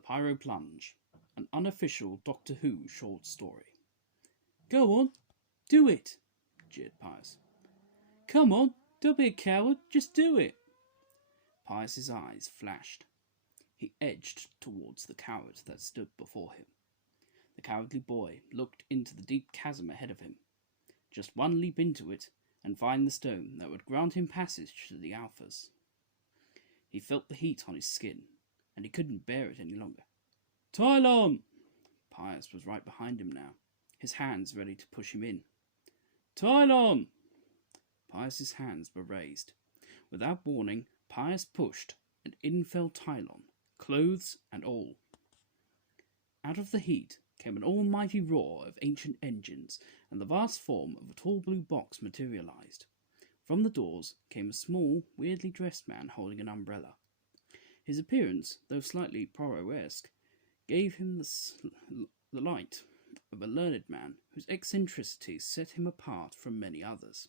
The Pyro Plunge, an unofficial Doctor Who short story. Go on, do it, jeered Pius. Come on, don't be a coward, just do it. Pius's eyes flashed. He edged towards the coward that stood before him. The cowardly boy looked into the deep chasm ahead of him. Just one leap into it, and find the stone that would grant him passage to the Alphas. He felt the heat on his skin, and he couldn't bear it any longer. Tylon! Pius was right behind him now, his hands ready to push him in. Tylon! Pius's hands were raised. Without warning, Pius pushed, and in fell Tylon, clothes and all. Out of the heat came an almighty roar of ancient engines, and the vast form of a tall blue box materialized. From the doors came a small, weirdly dressed man holding an umbrella. His appearance, though slightly Pyro-esque, gave him the light of a learned man whose eccentricities set him apart from many others.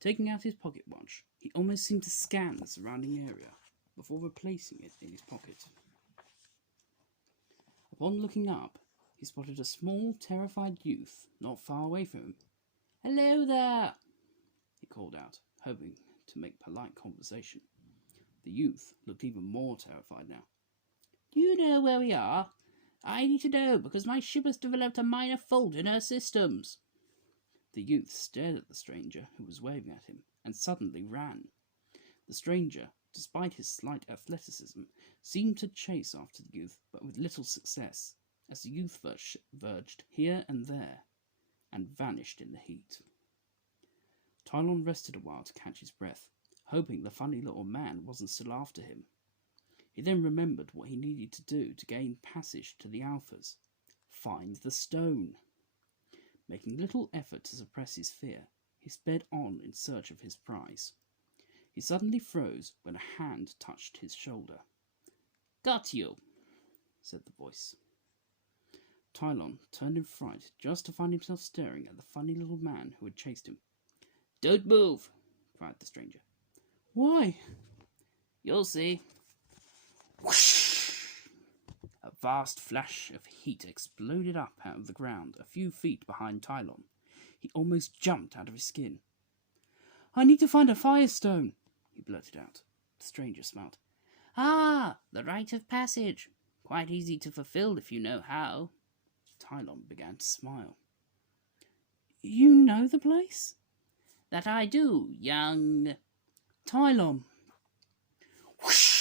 Taking out his pocket watch, he almost seemed to scan the surrounding area before replacing it in his pocket. Upon looking up, he spotted a small, terrified youth not far away from him. "Hello there!" he called out, hoping to make polite conversation. The youth looked even more terrified now. "Do you know where we are? I need to know because my ship has developed a minor fault in her systems." The youth stared at the stranger who was waving at him and suddenly ran. The stranger, despite his slight athleticism, seemed to chase after the youth, but with little success, as the youth verged here and there and vanished in the heat. Tylon rested a while to catch his breath, hoping the funny little man wasn't still after him. He then remembered what he needed to do to gain passage to the Alphas. Find the stone. Making little effort to suppress his fear, he sped on in search of his prize. He suddenly froze when a hand touched his shoulder. "Got you," said the voice. Tylon turned in fright just to find himself staring at the funny little man who had chased him. "Don't move!" cried the stranger. "Why?" "You'll see." Whoosh! A vast flash of heat exploded up out of the ground a few feet behind Tylon. He almost jumped out of his skin. "I need to find a firestone," he blurted out. The stranger smiled. "Ah, the rite of passage. Quite easy to fulfill if you know how." Tylon began to smile. "You know the place?" "That I do, young Tylon." Whoosh!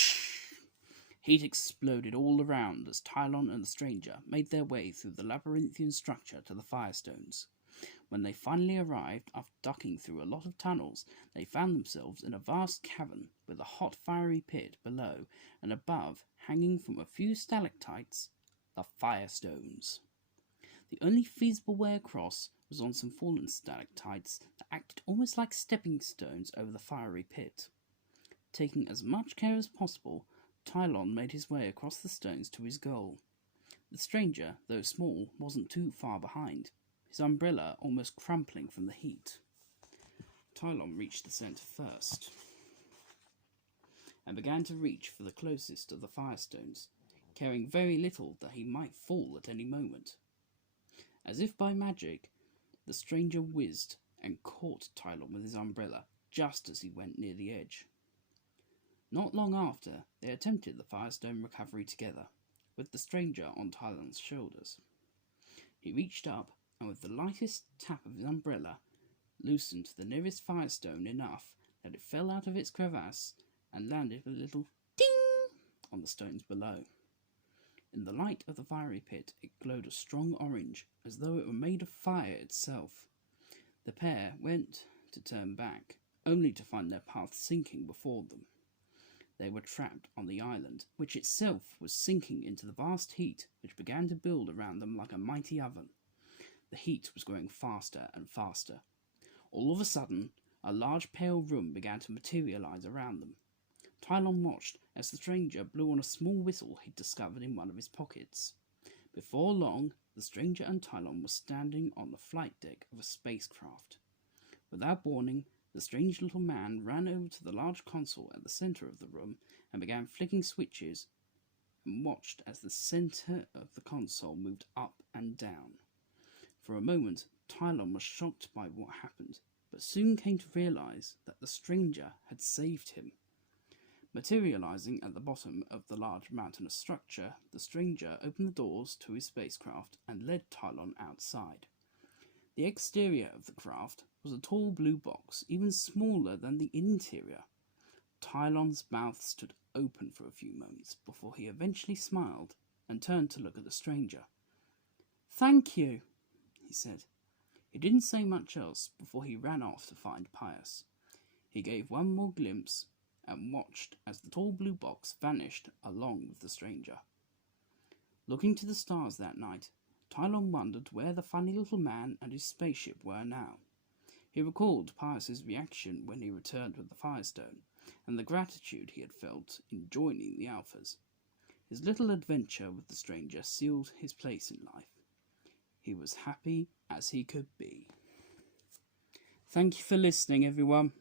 Heat exploded all around as Tylon and the stranger made their way through the labyrinthian structure to the firestones. When they finally arrived, after ducking through a lot of tunnels, they found themselves in a vast cavern with a hot fiery pit below and above, hanging from a few stalactites, the firestones. The only feasible way across was on some fallen stalactites that acted almost like stepping stones over the fiery pit. Taking as much care as possible, Tylon made his way across the stones to his goal. The stranger, though small, wasn't too far behind, his umbrella almost crumpling from the heat. Tylon reached the centre first and began to reach for the closest of the firestones, caring very little that he might fall at any moment. As if by magic, the stranger whizzed and caught Tylon with his umbrella just as he went near the edge. Not long after, they attempted the firestone recovery together, with the stranger on Tylon's shoulders. He reached up, and with the lightest tap of his umbrella, loosened the nearest firestone enough that it fell out of its crevasse and landed with a little ding on the stones below. In the light of the fiery pit, it glowed a strong orange, as though it were made of fire itself. The pair went to turn back, only to find their path sinking before them. They were trapped on the island, which itself was sinking into the vast heat which began to build around them like a mighty oven. The heat was growing faster and faster. All of a sudden, a large pale room began to materialize around them. Tylon watched as the stranger blew on a small whistle he'd discovered in one of his pockets. Before long, the stranger and Tylon were standing on the flight deck of a spacecraft. Without warning, the strange little man ran over to the large console at the center of the room and began flicking switches and watched as the centre of the console moved up and down. For a moment, Tylon was shocked by what happened, but soon came to realise that the stranger had saved him. Materialising at the bottom of the large mountainous structure, the stranger opened the doors to his spacecraft and led Tylon outside. The exterior of the craft was a tall blue box, even smaller than the interior. Tylon's mouth stood open for a few moments before he eventually smiled and turned to look at the stranger. "Thank you," he said. He didn't say much else before he ran off to find Pius. He gave one more glimpse and watched as the tall blue box vanished along with the stranger. Looking to the stars that night, Tylon wondered where the funny little man and his spaceship were now. He recalled Pius's reaction when he returned with the Firestone, and the gratitude he had felt in joining the Alphas. His little adventure with the stranger sealed his place in life. He was happy as he could be. Thank you for listening, everyone.